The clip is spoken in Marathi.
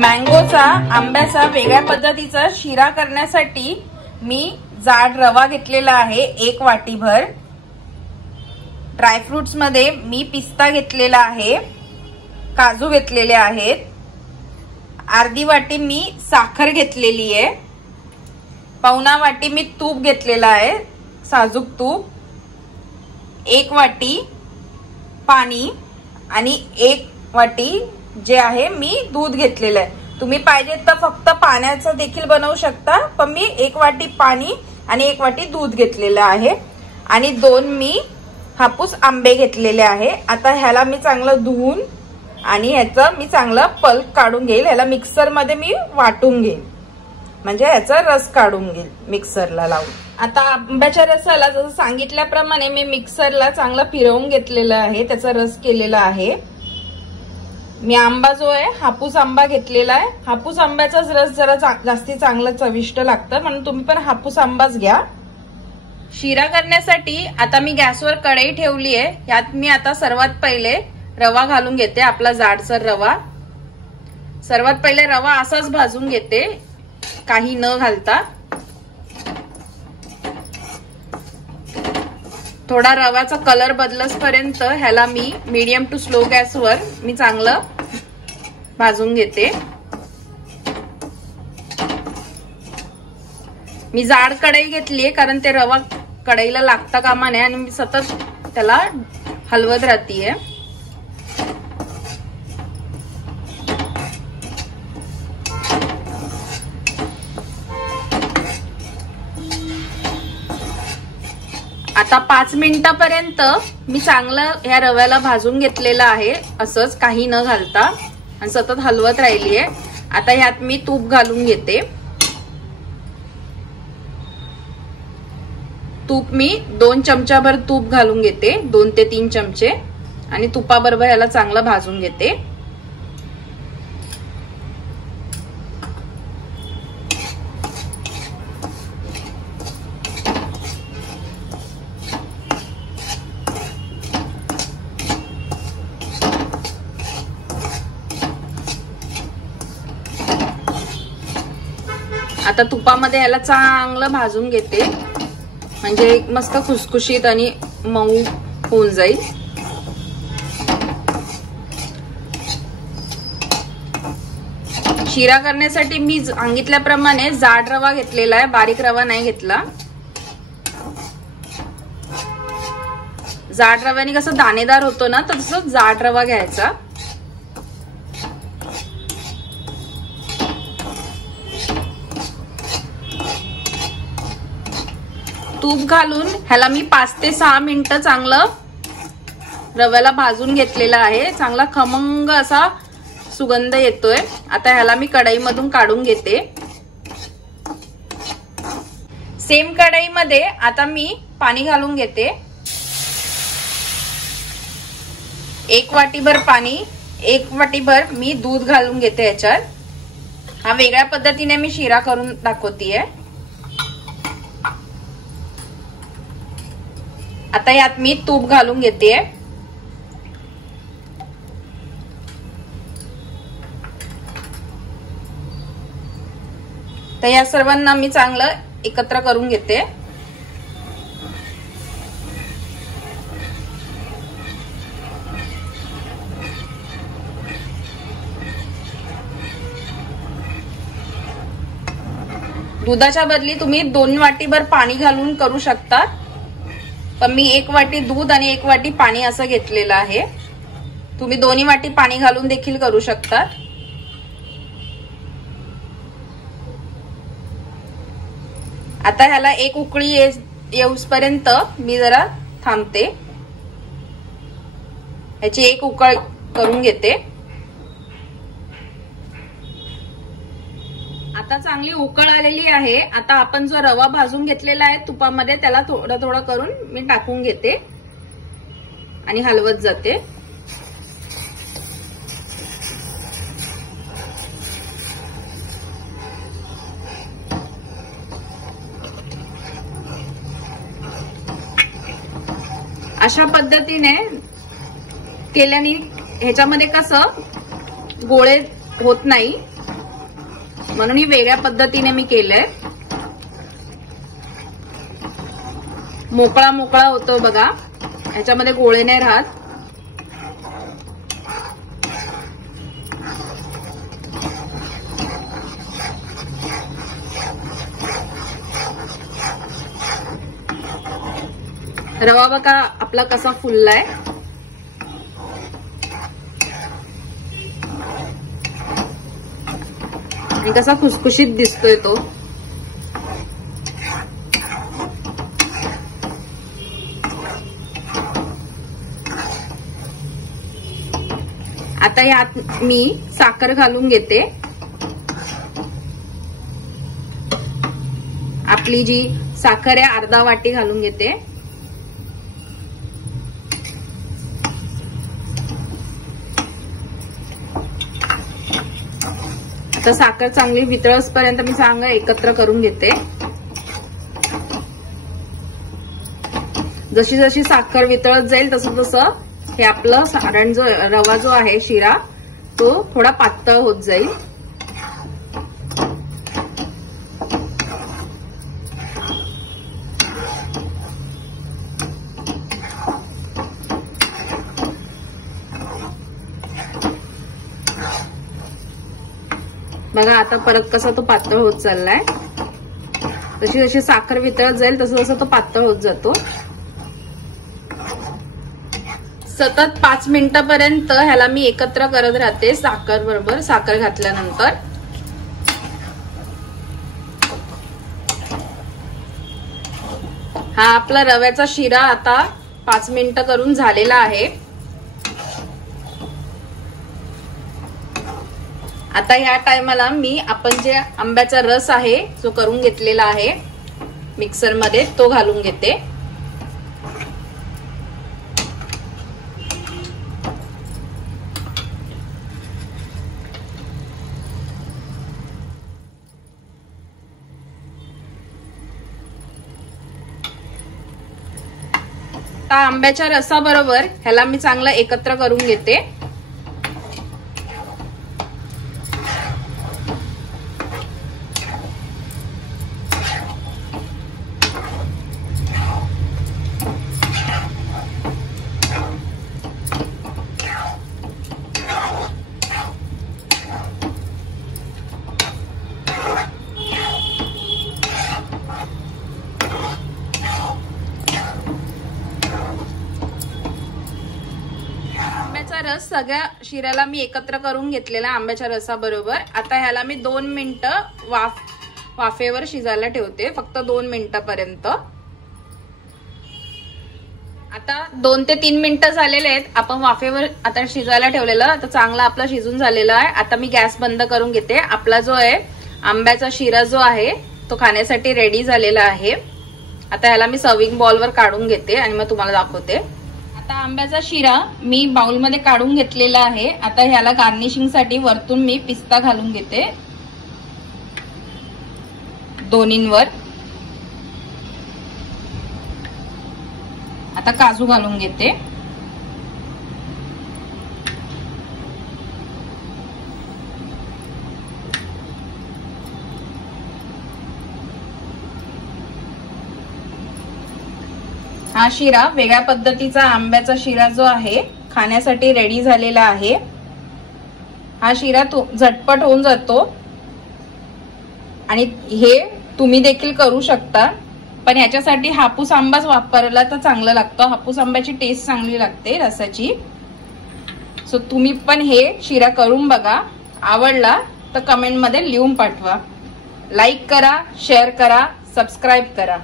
मँगोचा आंब्याचा वेगळ्या पद्धतीचा शिरा करण्यासाठी मी जाड रवा घेतलेला आहे 1 वाटीभर। ड्रायफ्रुट्स मध्ये मी पिस्ता घेतलेला आहे, काजू घेतलेले आहेत, अर्धी वाटी मी साखर घेतलेली आहे, पावणा वाटी मी तूप घेतलेला आहे, साजूक तूप, 1 वाटी पाणी आणि 1 वाटी जे आहे मी दूध घेतलेलं आहे। तुम्ही पाहिजे तर फक्त पाण्याचं देखील बनवू शकता, पण मी 1 वाटी पाणी आणि 1 वाटी दूध घेतलेलं आहे आणि 2 मी हापूस आंबे घेतलेले आहे। आता ह्याला मी चांगलं धुवून आणि ह्याचं मी चांगलं पल्प काढून घेईल। ह्याला मिक्सर मध्ये मी वाटून घेईन, म्हणजे ह्याचा रस काढून घेईल मिक्सरला लावून। आता आंब्याच्या रसाला जसं सांगितल्याप्रमाणे मी मिक्सरला चांगलं फिरवून घेतलेलं आहे, त्याचा रस केलेला आहे। मी आंबा जो आहे हापूस आंबा घेतलेला आहे। हापूस आंब्याचाच रस जरा जास्ती चांगलं चविष्ट लागतं, म्हणून तुम्ही पण हापूस आंबाच घ्या। शिरा करण्यासाठी आता मी गॅसवर कढई ठेवली आहे। यात मी आता सर्वात पहिले रवा घालून घेते, आपला जाडसर रवा। सर्वात पहिले रवा असाच भाजून घेते, काही न घालता। थोडा रव्याचा कलर बदलसपर्यंत ह्याला मी मीडियम टू स्लो गॅसवर मी चांगलं भाजून घेते। मी जाड कढई घेतलीये कारण ते रवा कढईला लागता कामा नये आणि मी सतत त्याला हलवत राहतीये। आता 5 मिनिटापर्यंत मी चांगलं ह्या रव्याला भाजून घेतलेलं आहे, असंच काही न घालता, आणि सतत हलवत राहिलीये। आता ह्यात मी तूप घालून घेते। तूप मी 2 चमचाभर तूप घालून घेते, 2 ते 3 चमचे, आणि तुपाबरोबर ह्याला चांगलं भाजून घेते। आता तुपामध्ये ह्याला चांगलं भाजून घेते, म्हणजे मस्त खुसखुशीत आणि मऊ होऊन जाईल। शिरा करण्यासाठी मी सांगितल्याप्रमाणे जाड रवा घेतलेला आहे, बारीक रवा नाही घेतला। जाड रव्याने कसं दाणेदार होतो ना, तसं जाड रवा घ्यायचा। तूप घालून ह्याला मी 5 ते 6 मिनिटं चांगलं रव्याला भाजून घेतलेला आहे। चांगला खमंग असा सुगंध येतोय। आता ह्याला मी कढईमधून काढून घेते। सेम कढईमध्ये आता मी पाणी घालून घेते, 1 वाटीभर पाणी, 1 वाटीभर मी दूध घालून घेते ह्याच्यात। हा वेगळ्या पद्धतीने मी शिरा करून दाखवतीये। आता यात मी तूप घालून घेते। तर या सर्वांना मी चांगलं एकत्र करून घेते। दुधाच्या बदली तुम्ही 2 वाटीभर पाणी घालून करू शकता, पण मी 1 वाटी दूध आणि 1 वाटी पाणी असं घेतलेलं आहे। तुम्ही 2 वाटी पाणी घालून देखील करू शकता। आता ह्याला एक उकळी येऊसपर्यंत मी जरा थांबते, ह्याची एक उकळ करून घेते। आता चांगली उकळ आलेली आहे। आता आपण जो रवा भाजून घेतलेला आहे तुपामध्ये, त्याला थोडं थोडं करून मी टाकून घेते आणि हलवत जाते। अशा पद्धतीने केल्याने ह्याच्यामध्ये कसं गोळे होत नाही म्हणून ही वेगळ्या पद्धतीने मी केलंय. मोकळा मोकळा होतो बघा, ह्याच्यामध्ये गोळे नाही राहत. रवा बघा आपला कसा फुललाय. आणि कसा खुसखुशीत दिसतोय तो. आता यात मी साखर घालून घेते. आपली जी साखर आहे अर्धा वाटी घालून घेते. आता साखर चांगली वितळसपर्यंत मी चांगलं एकत्र करून घेते. जशी जशी साखर वितळत जाईल तसं तसं हे आपलं सारण जो रवा जो आहे शिरा तो थोडा पातळ होत जाईल. बघा आता परत कसा तो पातळ होत चाललाय. जशी जशी साखर वितळत जाईल तसं तसं तो पातळ होत जातो. सतत 5 मिनिटापर्यंत ह्याला मी एकत्र करत राहते साखर बरोबर. साखर घातल्यानंतर हा आपला रव्याचा शिरा आता 5 मिनिटं करून झालेला आहे. आता ह्या टायमाला मी आपण जे आंब्याचा रस आहे जो करून घेतलेला आहे मिक्सर मध्ये तो घालून घेते. आंब्याच्या रसाबरोबर ह्याला मी चांगलं एकत्र करून घेते. रस सगळ्या शिऱ्याला मी एकत्र करून घेतलेला आंब्याच्या रसाबरोबर. आता ह्याला मी 2 मिनिटं वाफेवर शिजायला ठेवते, फक्त 2 मिनिटापर्यंत. आता 2 ते 3 मिनिटं झालेले आहेत. आपण वाफेवर आता शिजायला ठेवलेलं. आता चांगला आपला शिजून झालेला आहे. आता मी गॅस बंद करून घेते. आपला जो आहे आंब्याचा शिरा जो आहे तो खाण्यासाठी रेडी झालेला आहे. आता ह्याला मी सर्विंग बॉलवर काढून घेते आणि मग तुम्हाला दाखवते. आता आंब्याचा शिरा मी बाउलमध्ये काढून घेतलेला आहे. आता ह्याला गार्निशिंग साठी वरतून मी पिस्ता घालून घेते दोन्हींवर. आता काजू घालून घेते. हा शिरा वेगळ्या पद्धतीचा आंब्याचा शिरा जो आहे खाण्यासाठी रेडी झालेला आहे. हा शिरा झटपट होऊन जातो आणि हे तुम्ही देखील करू शकता. पण याच्यासाठी हापूस आंबाच वापरला तर चांगलं लागतं. हापूस आंब्याची टेस्ट चांगली लागते रसाची. सो तुम्ही पण हे शिरा करून बघा. आवडला तर कमेंट मध्ये लिहून पाठवा. लाईक करा, शेअर करा, सबस्क्राईब करा.